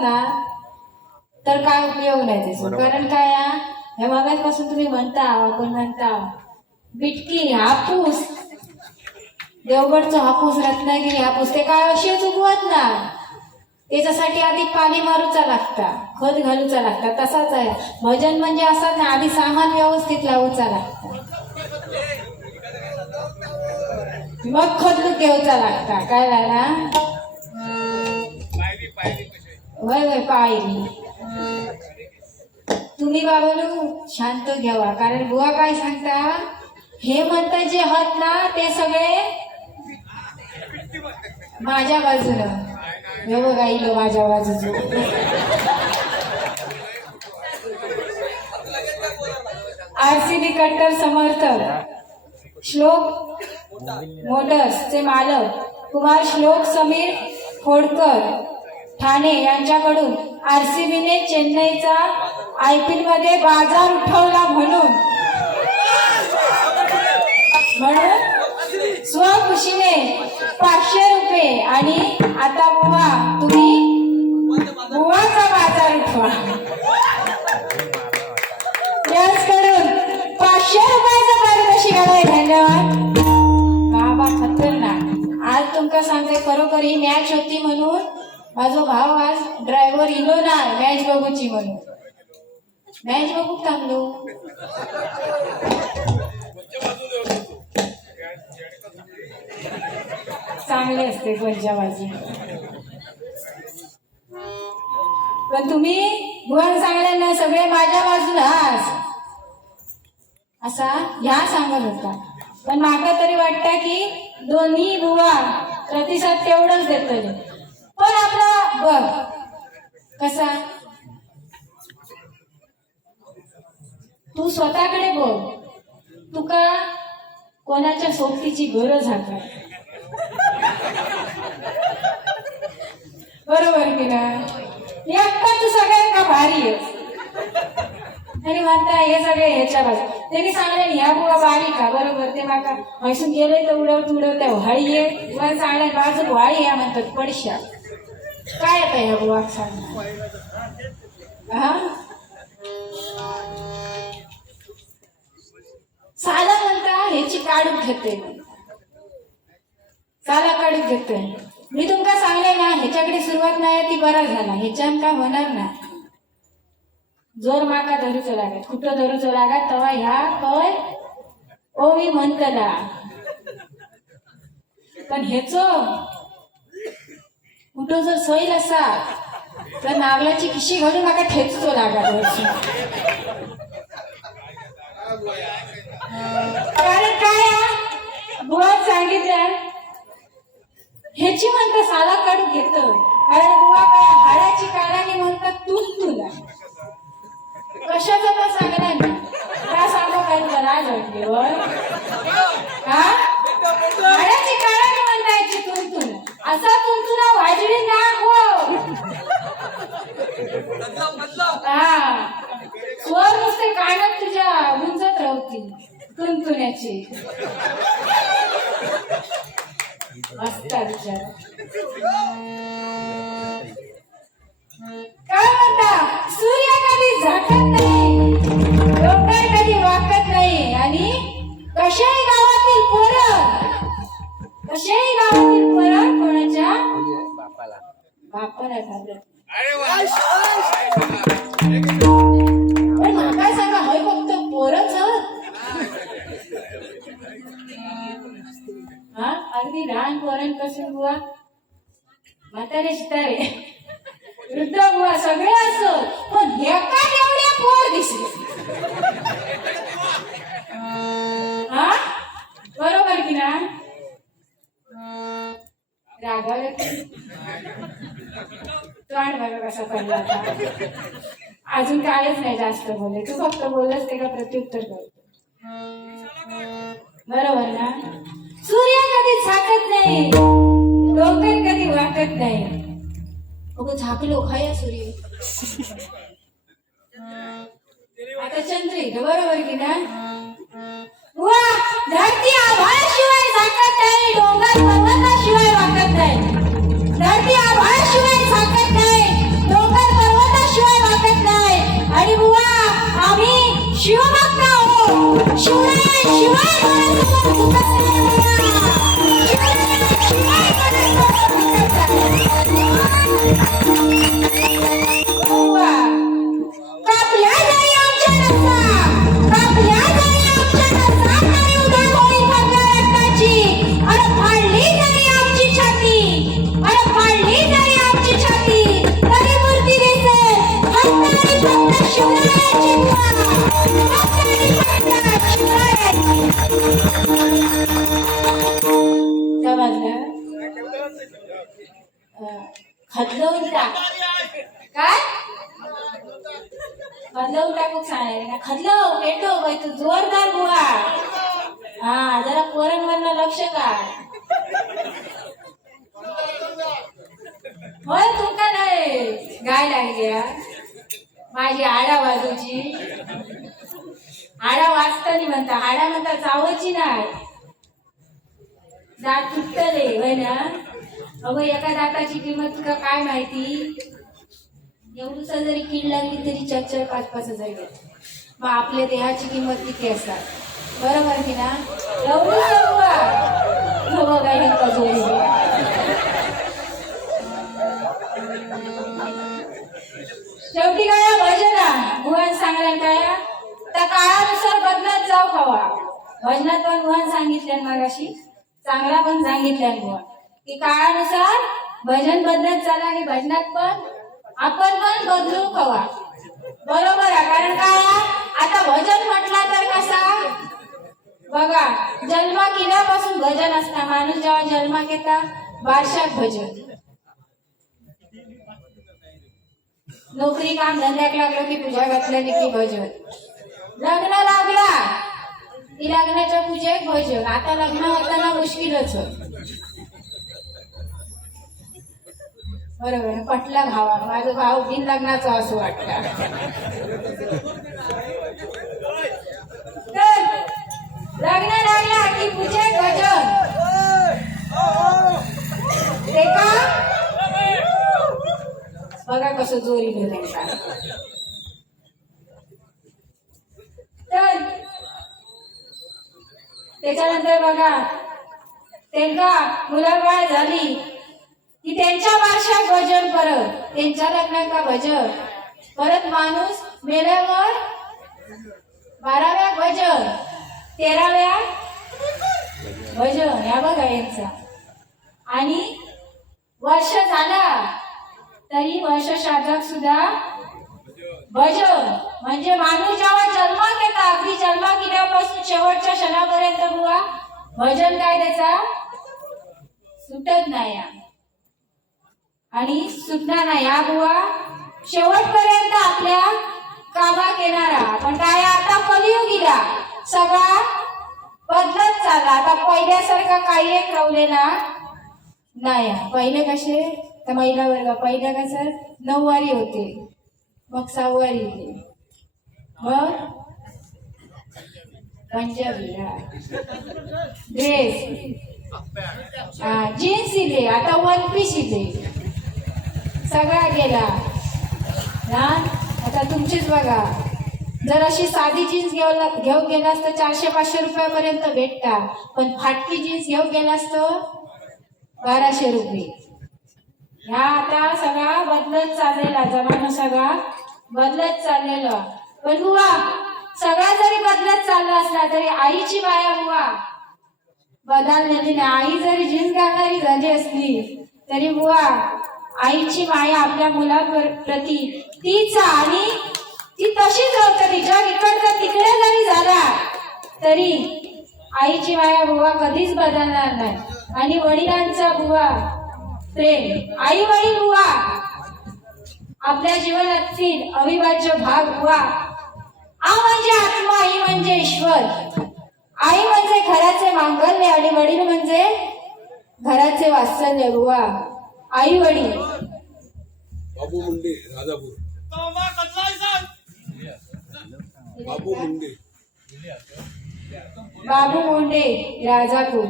ना तर काय उपयोग नाही त्याचा. कारण काय ह्या मागासपासून तुम्ही म्हणता आपण म्हणता बिटकी हापूस, देवगडचा हापूस, रत्नागिरी हापूस ते काय असेच उगवत ना. त्याच्यासाठी आधी पाणी मारूचा लागता, खत घालूचा लागता. तसाच आहे भजन म्हणजे असतात ना, आधी सामान व्यवस्थित लावूचा लागता, मग खत घेऊचा लागता. काय झाला वय वय पायरी. तुम्ही बाबांनो शांत घ्यावा, कारण बुवा काय सांगता हे म्हणतात जे हात ना ते सगळे माझ्या बाजूनं. हे बघा इलो माझ्या बाजूचं. RCB कट्टर समर्थक श्लोक मोटर्सचे मालक कुमार श्लोक समीर खोडकर ठाणे यांच्याकडून RCBने चेन्नईचा IPL मध्ये बाजार उठवला म्हणून स्वखुशीने 500 रुपये. आणि आता बुवा तुम्ही बुवाचा बाजार उठवा. याचकडून 500 रुपयाचा पारितोषिक आलाय. धन्यवाद बाबा, खतरनाक. आज तुमका सांगते खरोखर ही मॅच होती म्हणून माझा भाव आज ड्रायव्हर इलो ना मॅच बघूची म्हणून. मॅच बघू थांबलो. चांगले असते कोणच्या बाजू. पण तुम्ही बुवा सांगले ना सगळे माझ्या बाजूला असा ह्या सांगत होता. पण माका तरी वाटतं की दोन्ही बुवा प्रतिसाद तेवढंच देतले. पण आपला बघ कसा तू स्वतःकडे बघ, तुका कोणाच्या सोबतीची गरज आहे बरोबर की ना. एकटा तू सगळ्यांना भारी आहेस आणि म्हणता हे सगळे ह्याच्या बाजू. त्यांनी सांगले ह्या बुवा बारी का बरोबर. ते माका म्हैसून गेले तर उडवत उडवत व्हाळी आहे बुवा सांगल्या बाजू व्हाळी या म्हणतात पडशा. काय आता ह्या बुवा सांग हा साला म्हणता ह्याची काढून घेते, साला काढून घेते. मी तुमका सांगले ना ह्याच्याकडे सुरुवात नाही ती बरा झाला. ह्याच्यान काय होणार ना जोर माका धरूच लागत, कुठं धरूच लागत तेव्हा ह्या कय ओवी म्हणतला. पण ह्याच कुठं जर सैल असा तर नागलाची खिशी घालून माका ठेचतो लागत. कारण काय बुवा सांगितलं ह्याची म्हणता साला काढून घेत. कारण बुवा काय हाडाची काढाने म्हणतात तुला कशाचं तर सांगणार नाही. काय सांगू काय तुला राज वाटते हा हाडाची काढाने म्हणतायची तुला असा तुला वाजडी ना हो. हा स्वर नुसते कानात तुझ्या गुंजत राहतील तुणतुण्याची. मस्त विचार. काय म्हणता सूर्य कधी झाकत नाही, डोंगर कधी वाकत नाही. आणि कशाही गावातील पोरं कोणाच्या बापाला घालत. पण काय सांगा होय फक्त पोरच हा अगदी लहान पोरांपासून बुवा म्हातारे शितारे वृद्ध बुवा सगळे असत. पण हे काय एवढ्या पोर दिसले हा बरोबर की ना. रागावले तोंड बघा कसा पडला. अजून कायच नाही जास्त बोलले, तू फक्त बोललंस ते का प्रत्युत्तर करतो बरोबर ना. सूर्य कधी झाकत नाही, डोंगर कधी वाकत नाही. अगं झाकलो खाया सूर्य आता चंद्र बरोबर की ना. वा धरती आभाळाशिवाय झाकत नाही, डोंगर पर्वताशिवाय वाकत नाही. धरती आभाळाशिवाय झाकत नाही, डोंगर समजलं? खदलवून टाक. काय खदलवून टाकूक सांगायला ना? खदलव पेटो बाई तू जोरदार बुवा. हा जरा पोरांवरनं लक्ष काढ. होय तुमका नाही गाय लागल्या माझी आडा वाजूची. आडा वाजतानी म्हणता आडा म्हणता चावायची नाही. दात तुटतले होय ना. अगं एका दाताची किंमत तुका काय माहिती. एवढूसा जरी कीड लागली तरी 4-4-5-5 हजार घेत. मग आपल्या देहाची किंमत किती असतात बरोबर की ना. एवढं बघा इतका जोडी. शेवटी काय भजना भुवन सांगल्या काय त्या काळानुसार बदलत जाऊ खावा. भजनात पण भुवन सांगितल्या मागाशी चांगला पण सांगितल्या भुवन की काळानुसार भजन बदलत चाला आणि भजनात पण आपण पण बदलू खावा. बरोबर आहे. कारण काय आता भजन म्हटला तर कसा बघा जन्मा किल्यापासून भजन असता. माणूस जेव्हा जन्माक येता वार्षाक भजन. नोकरी काम धंद्याक लागलो की पूजा घातल्याने की भजन. लग्न लागला की लग्नाच्या पूजेक भजन. आता लग्न होताना मुश्किलच बरोबर. पटला भावा माझा भाऊ बिन लग्नाचा असं वाटतं. लग्न लागला की पूजेक भजन. ते का बघा कसं जोरीनं त्यांचा. तर त्याच्यानंतर बघा त्यांना मुलाबाळ झाली की त्यांच्या वार्षिक भजन परत. त्यांच्या लग्नात भजन परत. माणूस मेल्यावर 12व्या भजन 13व्या भजन. या बघा यांचा. आणि वर्ष झाला तरी वर्ष श्राद्धात सुद्धा भजन. म्हणजे माणूस जेव्हा जन्मात येता अगदी जन्मा केल्यापासून शेवटच्या क्षणापर्यंत बुवा भजन काय त्याचा सुटत नाही आणि सुटणार नाही. हा बुवा शेवटपर्यंत आपल्या कामात येणारा. पण काय आता कलियुगीला सगळा बदलत चालला. आता पहिल्यासारखा काही एक राहिलेला नाही. पहिले कसे तर महिला वर्ग पहिल्या कसं 9 वारी होते मग 6 वारी होते मग पंजाबी ड्रेस जीन्स इले आता 1 पीस इले सगळा गेला ना. आता तुमचीच बघा जर अशी साधी जीन्स घेऊन गेलास तर 400-500 रुपयापर्यंत भेटता. पण फाटकी जीन्स घेऊन गेलास तर 1200 रुपये. ह्या आता सगळा बदलत चाललेला. जमाना सगळा बदलत चाललेला. पण बुवा सगळा जरी बदलत चालला असला तरी आईची माया बुवा बदललेली नाही. आई जरी जीन्स घालणारी झाली असली तरी बुवा आईची माया आपल्या मुलाप्रती तीच आणि ती तशीच होत. तिच्या इकडचं तिकडे जरी झाला तरी आईची माया बुवा कधीच बदलणार नाही. आणि वडिलांचा बुवा प्रेम आई वडील बुवा आपल्या जीवनातील अविभाज्य भाग बुवा. आ म्हणजे आत्मा, आई म्हणजे ईश्वर. आई म्हणजे घराचे मांगल्य आणि वडील म्हणजे घराचे वात्सल्य बुवा. आई वडील. बाबू मुंडे राजापूर. बाबू मुंडे बाबू मुंडे राजापूर.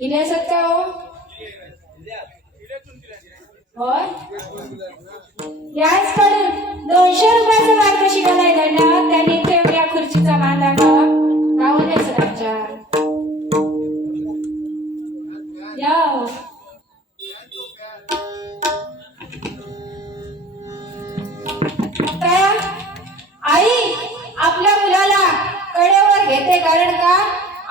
इले सत्ता हो होय. याचकडून 200 रुपयाचं मार्गदर्शन नाही धन्यवाद. त्यांनी इथे या खुर्चीचा मान दाखवा. गावाने सरांच्या या आई आपल्या मुलाला कडेवर घेते. कारण का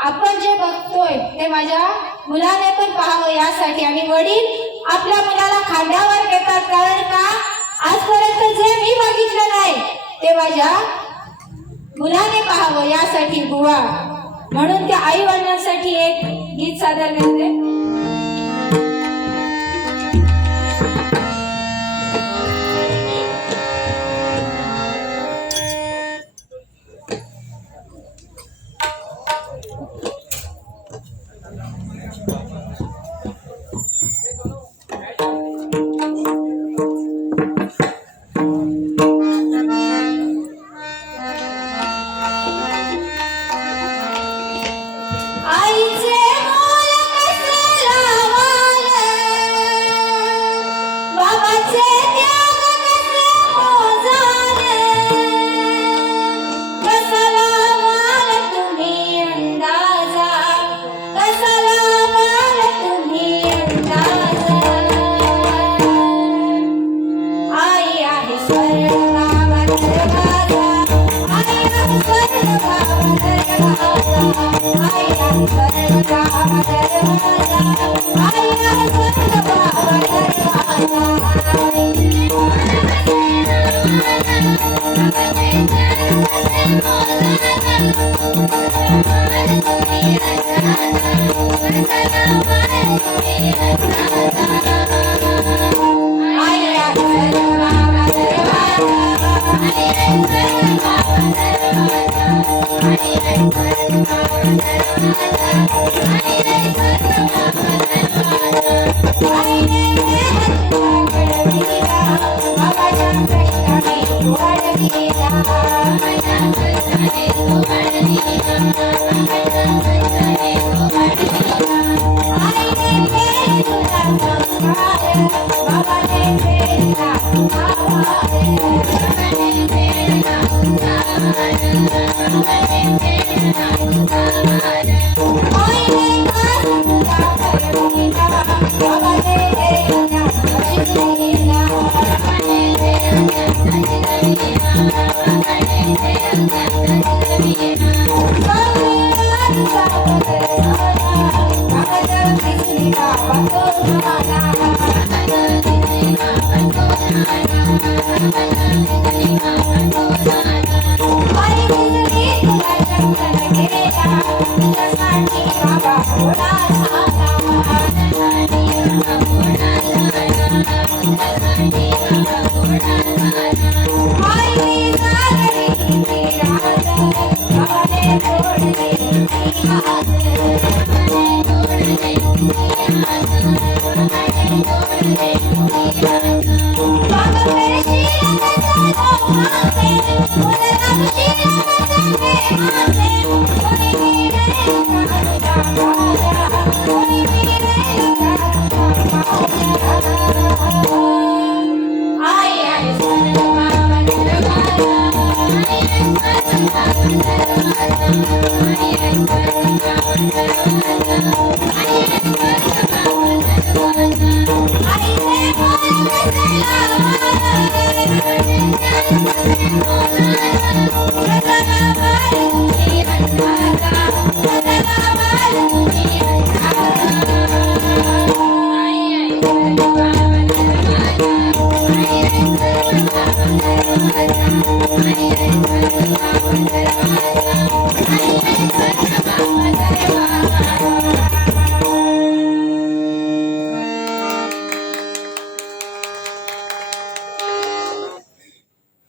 आपण जे बघतोय ते माझ्या मुलाने पण पाहावं यासाठी. आणि वडील आपल्या मुलाला खांद्यावर घेतात. कारण का आजपर्यंत जे मी बघितलं नाही ते माझ्या मुलाने पाहावं यासाठी बुवा. म्हणून त्या आई वडिलांसाठी एक गीत सादर करते. आईचे मोल कसे लावाले, बाबाचे त्याग कसे मोजाले, कसला माल तुम्ही अंदाजा, कसला माल तुम्ही अंदाजा. आई आहे स्वर्गावर दरवाजा, आई आहे स्वर्गावर दरवाजा, आई आहे स्वर्गावर दरवाजा, आई आहे स्वर्गावर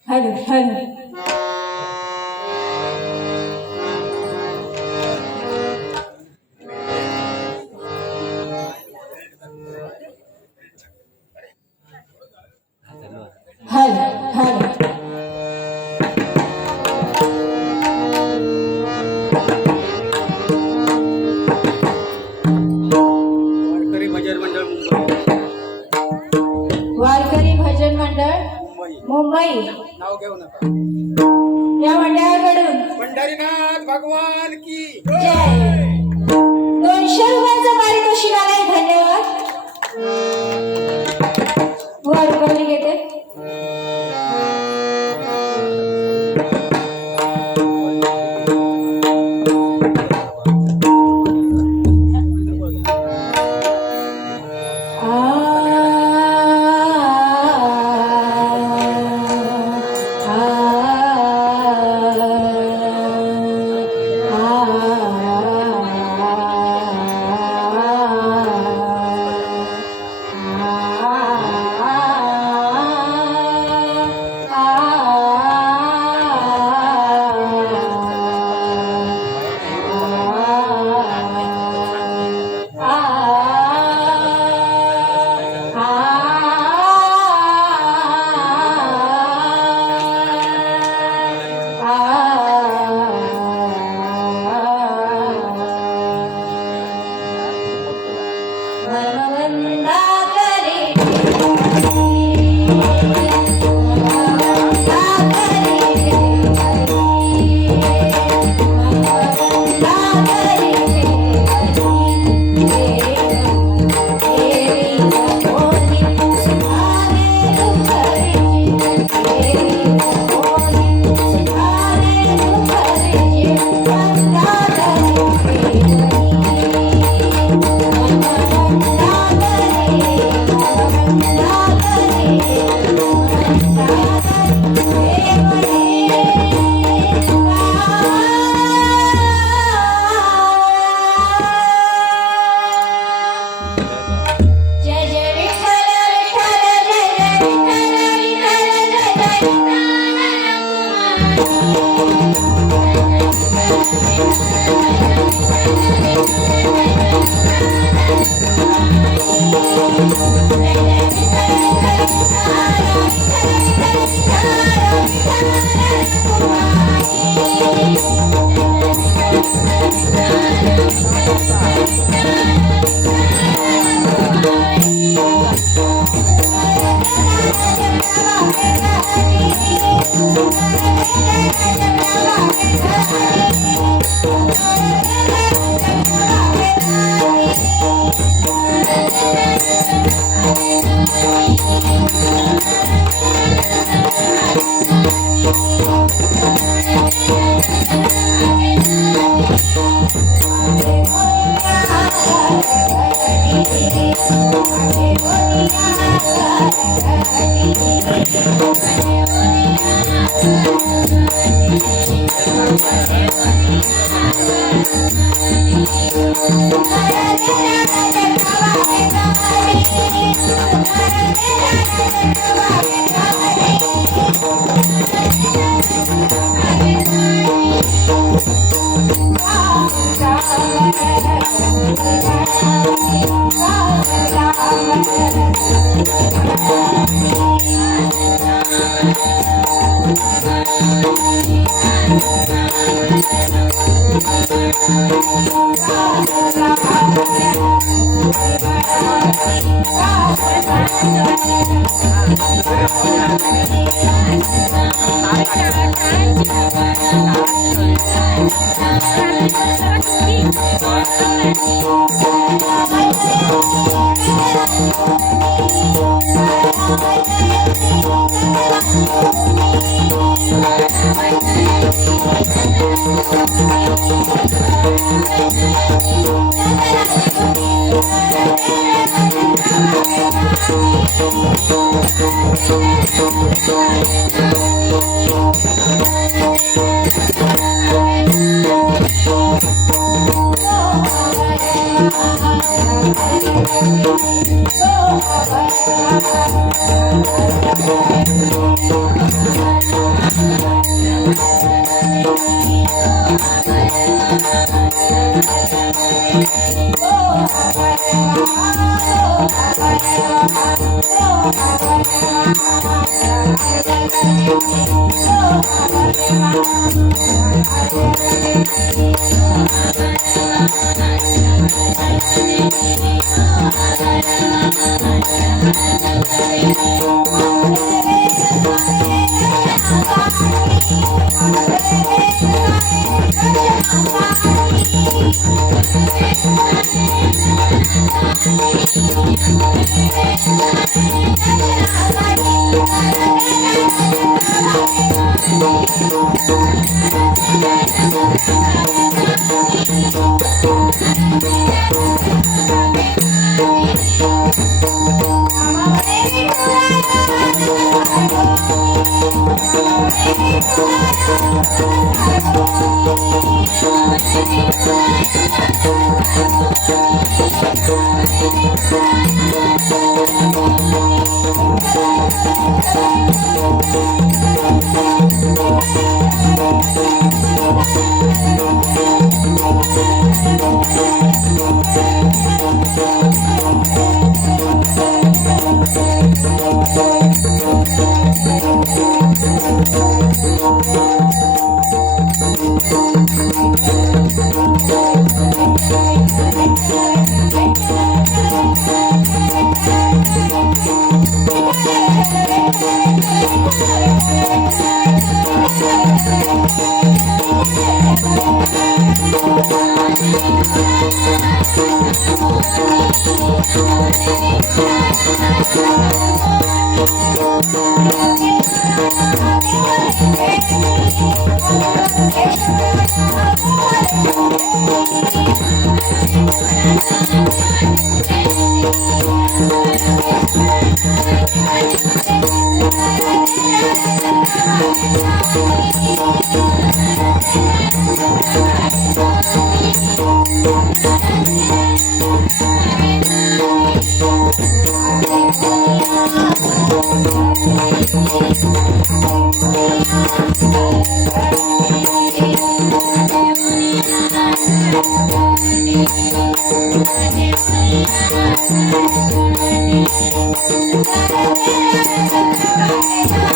हॅलो हॅलो हॅलो हॅलो वारकरी भजन मंडळ मुंबई. वारकरी भजन मंडळ मुंबई नाव घेऊ नका. या मंडळाकडून पंढरीनाथ भगवान की जय. 200 रुपयाचं पारितोषिक आलंय. धन्यवाद. वारकरी घेते. Thank you. Thank you.